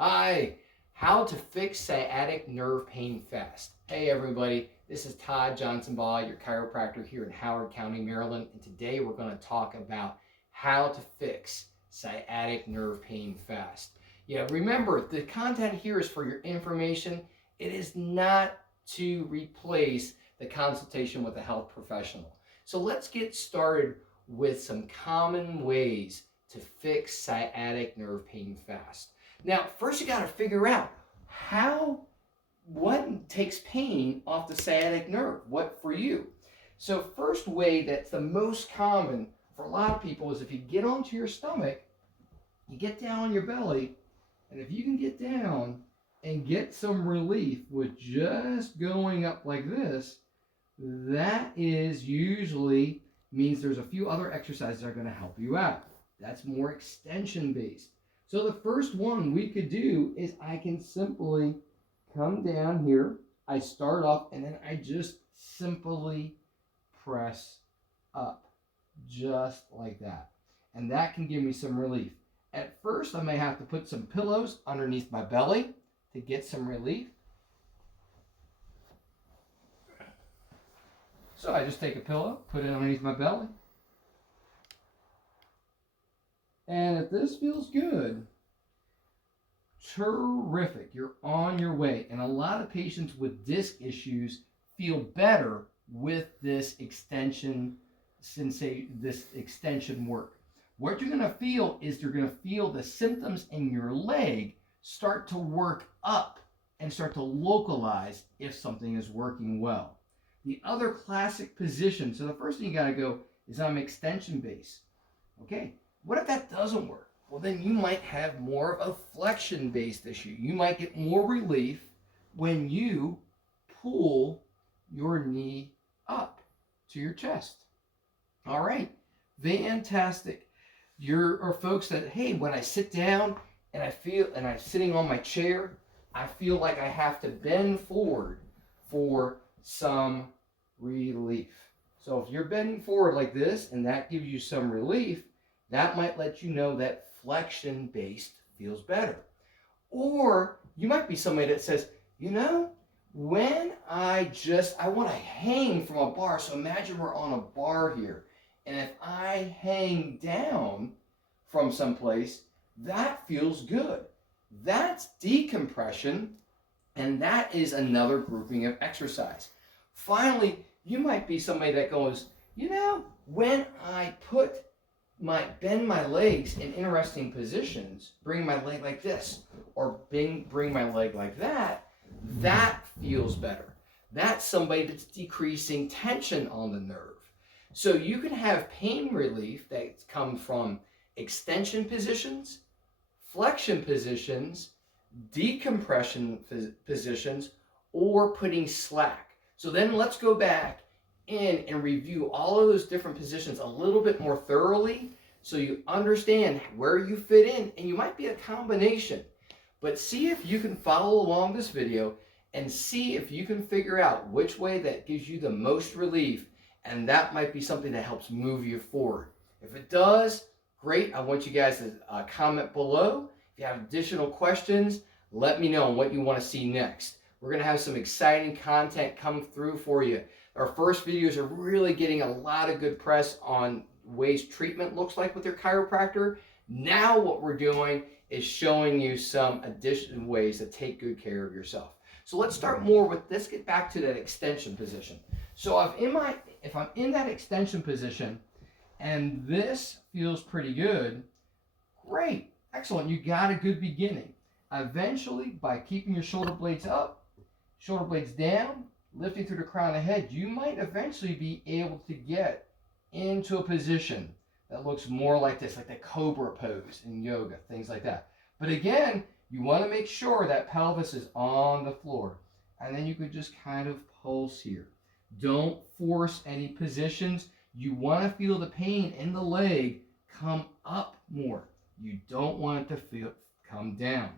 Hi, how to fix sciatic nerve pain fast. Hey everybody, this is Todd Johnsonbaugh, your chiropractor here in Howard County, Maryland, and today we're going to talk about how to fix sciatic nerve pain fast. Yeah, remember, the content here is for your information. It is not to replace the consultation with a health professional. So let's get started with some common ways to fix sciatic nerve pain fast. Now, first you got to figure out what takes pain off the sciatic nerve, what for you. So first way that's the most common for a lot of people is if you get onto your stomach, you get down on your belly, and if you can get down and get some relief with just going up like this, that is usually means there's a few other exercises that are going to help you out. That's more extension based. So the first one we could do is I can simply come down here. I start up and then I just simply press up, just like that. And that can give me some relief. At first, I may have to put some pillows underneath my belly to get some relief. So I just take a pillow, put it underneath my belly. And if this feels good, terrific, you're on your way. And a lot of patients with disc issues feel better with this extension work. What you're going to feel is you're going to feel the symptoms in your leg start to work up and start to localize if something is working well. The other classic position, so the first thing you got to go is I'm extension base. Okay. What if that doesn't work? Well, then you might have more of a flexion-based issue. You might get more relief when you pull your knee up to your chest. All right, fantastic. There are folks that, hey, when I sit down and I'm sitting on my chair, I feel like I have to bend forward for some relief. So if you're bending forward like this and that gives you some relief, that might let you know that flexion-based feels better. Or you might be somebody that says, when I want to hang from a bar, so imagine we're on a bar here, and if I hang down from someplace, that feels good. That's decompression, and that is another grouping of exercise. Finally, you might be somebody that goes, when I bend my legs in interesting positions, bring my leg like this, or bring my leg like that, that feels better. That's somebody that's decreasing tension on the nerve. So you can have pain relief that comes from extension positions, flexion positions, decompression positions, or putting slack. So then let's go back in and review all of those different positions a little bit more thoroughly so you understand where you fit in, and you might be a combination. But see if you can follow along this video and see if you can figure out which way that gives you the most relief, and that might be something that helps move you forward. If it does, great. I want you guys to comment below. If you have additional questions, let me know on what you want to see next. We're going to have some exciting content come through for you. Our first videos are really getting a lot of good press on ways treatment looks like with your chiropractor. Now what we're doing is showing you some additional ways to take good care of yourself. So let's get back to that extension position. So if I'm in that extension position and this feels pretty good, great, excellent, you got a good beginning. Eventually, by keeping your shoulder blades up, shoulder blades down, lifting through the crown of the head, you might eventually be able to get into a position that looks more like this, like the cobra pose in yoga, things like that. But again, you want to make sure that pelvis is on the floor. And then you could just kind of pulse here. Don't force any positions. You want to feel the pain in the leg come up more. You don't want it to come down.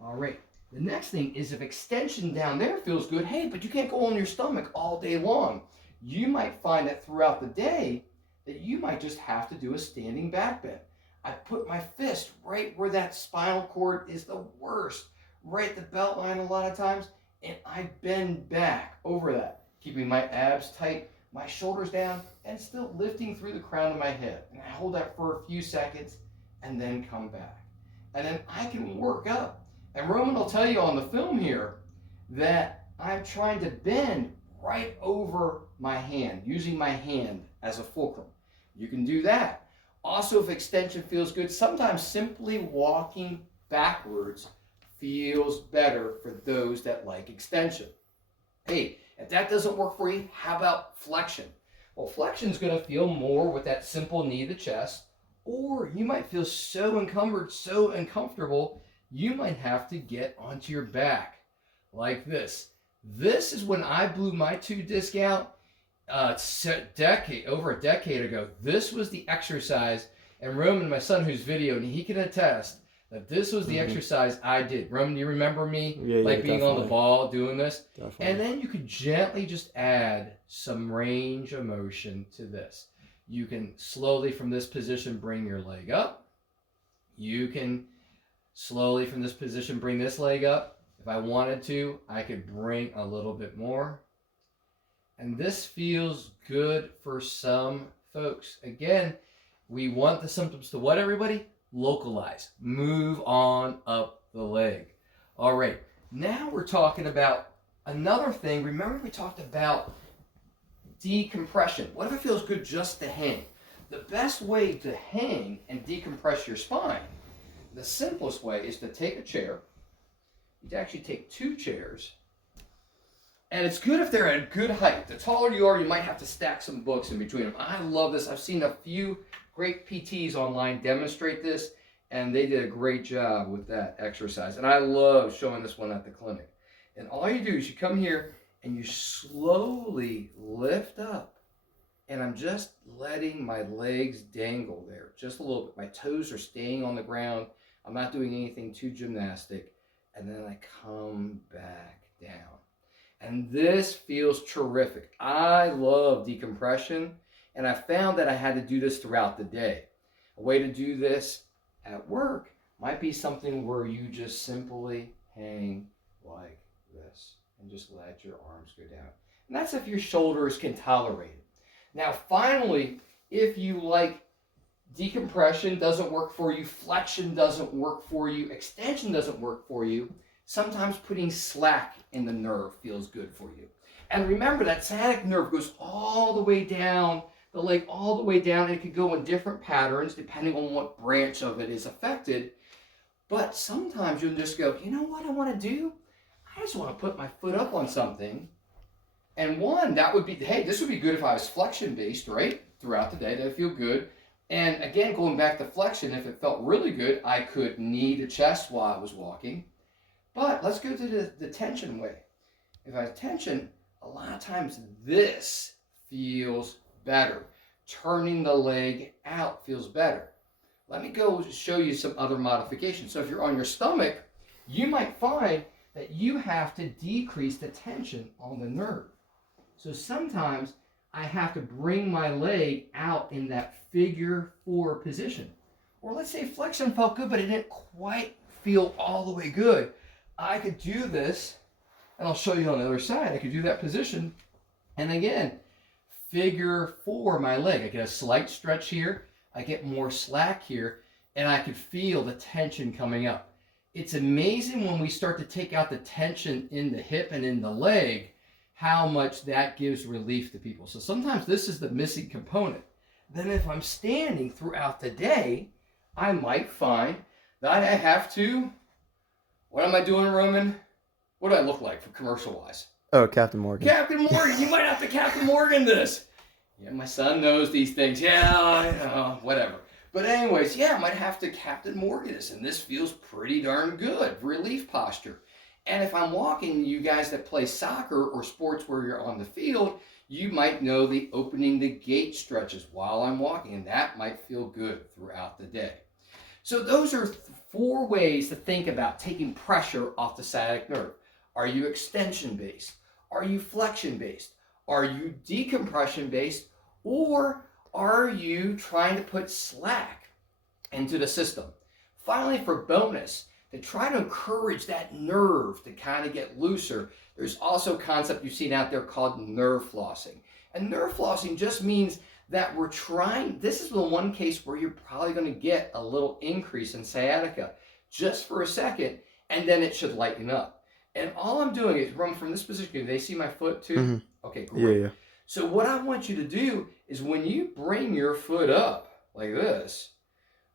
All right. The next thing is if extension down there feels good, hey, but you can't go on your stomach all day long. You might find that throughout the day that you might just have to do a standing back bend. I put my fist right where that spinal cord is the worst, right at the belt line a lot of times, and I bend back over that, keeping my abs tight, my shoulders down, and still lifting through the crown of my head. And I hold that for a few seconds and then come back. And then I can work up. And Roman will tell you on the film here that I'm trying to bend right over my hand, using my hand as a fulcrum. You can do that. Also, if extension feels good, sometimes simply walking backwards feels better for those that like extension. Hey, if that doesn't work for you, how about flexion? Well, flexion is going to feel more with that simple knee to chest, or you might feel so encumbered, so uncomfortable, you might have to get onto your back like this. This is when I blew my 2 disc out over a decade ago. This was the exercise, and Roman, my son who's videoed, he can attest that this was the exercise I did. Roman, do you remember me being definitely on the ball doing this? Definitely. And then you could gently just add some range of motion to this. You can slowly from this position bring your leg up. You can slowly from this position bring this leg up. If I wanted to, I could bring a little bit more. And this feels good for some folks. Again, we want the symptoms to what, everybody? Localize. Move on up the leg. All right. Now we're talking about another thing. Remember we talked about decompression. What if it feels good just to hang? The best way to hang and decompress your spine, the simplest way is to take a chair. You actually take 2 chairs. And it's good if they're at a good height. The taller you are, you might have to stack some books in between them. I love this. I've seen a few great PTs online demonstrate this, and they did a great job with that exercise. And I love showing this one at the clinic. And all you do is you come here and you slowly lift up. And I'm just letting my legs dangle there just a little bit. My toes are staying on the ground. I'm not doing anything too gymnastic. And then I come back down. And this feels terrific. I love decompression. And I found that I had to do this throughout the day. A way to do this at work might be something where you just simply hang like this and just let your arms go down. And that's if your shoulders can tolerate it. Now, finally, if you like decompression doesn't work for you, flexion doesn't work for you, extension doesn't work for you, sometimes putting slack in the nerve feels good for you. And remember that sciatic nerve goes all the way down the leg, all the way down. It could go in different patterns depending on what branch of it is affected. But sometimes you'll just go, you know what I want to do? I just want to put my foot up on something. And one, that would be, hey, this would be good if I was flexion based, right? Throughout the day, that'd feel good. And again, going back to flexion, if it felt really good, I could knee to chest while I was walking. But let's go to the tension way. If I have tension, a lot of times this feels better. Turning the leg out feels better. Let me go show you some other modifications. So if you're on your stomach, you might find that you have to decrease the tension on the nerve. So sometimes I have to bring my leg out in that figure 4 position. Or let's say flexion felt good, but it didn't quite feel all the way good. I could do this, and I'll show you on the other side. I could do that position, and again, figure 4 my leg. I get a slight stretch here, I get more slack here, and I could feel the tension coming up. It's amazing when we start to take out the tension in the hip and in the leg, how much that gives relief to people. So sometimes this is the missing component. Then if I'm standing throughout the day, I might find that I have to, what am I doing, Roman? What do I look like for commercial-wise? Oh, Captain Morgan. Captain Morgan, you might have to Captain Morgan this. Yeah, my son knows these things. Yeah, I know, whatever. But anyways, yeah, I might have to Captain Morgan this, and this feels pretty darn good. Relief posture. And if I'm walking, you guys that play soccer or sports where you're on the field, you might know the opening the gate stretches while I'm walking, and that might feel good throughout the day. So those are 4 ways to think about taking pressure off the sciatic nerve. Are you extension based? Are you flexion based? Are you decompression based? Or are you trying to put slack? into the system. Finally, for bonus, to try to encourage that nerve to kind of get looser, there's also a concept you've seen out there called nerve flossing. And nerve flossing just means that we're trying, this is the one case where you're probably going to get a little increase in sciatica just for a second, and then it should lighten up. And all I'm doing is run from this position. Do they see my foot too? Mm-hmm. Okay, great. Yeah. So what I want you to do is when you bring your foot up like this,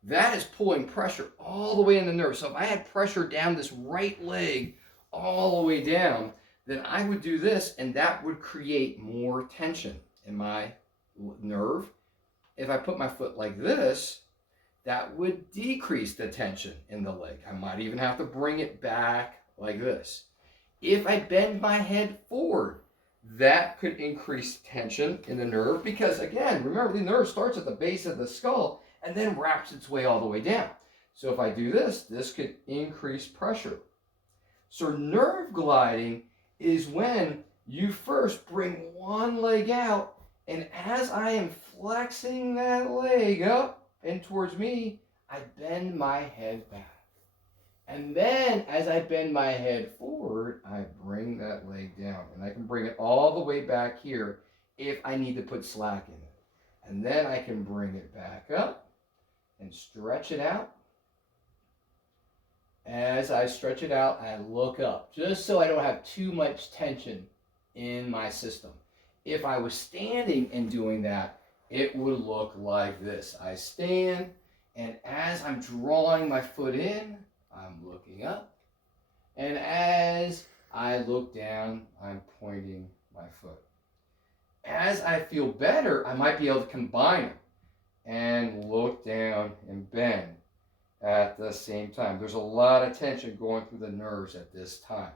that is pulling pressure all the way in the nerve. So if I had pressure down this right leg all the way down, then I would do this, and that would create more tension in my nerve. If I put my foot like this, that would decrease the tension in the leg. I might even have to bring it back like this. If I bend my head forward, that could increase tension in the nerve because, again, remember the nerve starts at the base of the skull and then wraps its way all the way down. So if I do this, this could increase pressure. So nerve gliding is when you first bring one leg out, and as I am flexing that leg up and towards me, I bend my head back. And then as I bend my head forward, I bring that leg down. And I can bring it all the way back here if I need to put slack in it. And then I can bring it back up and stretch it out. As I stretch it out, I look up, just so I don't have too much tension in my system. If I was standing and doing that, it would look like this. I stand, and as I'm drawing my foot in, I'm looking up. And as I look down, I'm pointing my foot. As I feel better, I might be able to combine them and look down and bend at the same time. There's a lot of tension going through the nerves at this time.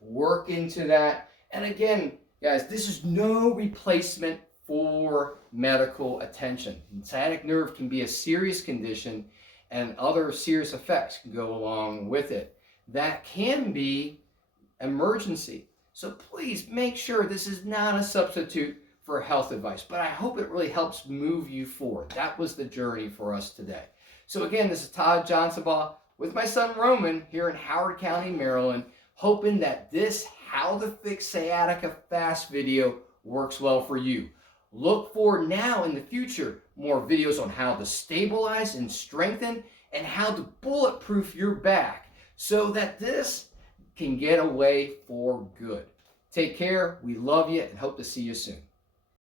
Work into that. And again, guys, this is no replacement for medical attention. Sciatic nerve can be a serious condition, and other serious effects can go along with it. That can be emergency. So please make sure this is not a substitute for health advice, but I hope it really helps move you forward. That was the journey for us today. So again, this is Todd Johnsonbaugh with my son Roman here in Howard County, Maryland, hoping that this How to Fix Sciatica Fast video works well for you. Look for now in the future more videos on how to stabilize and strengthen and how to bulletproof your back so that this can get away for good. Take care. We love you and hope to see you soon.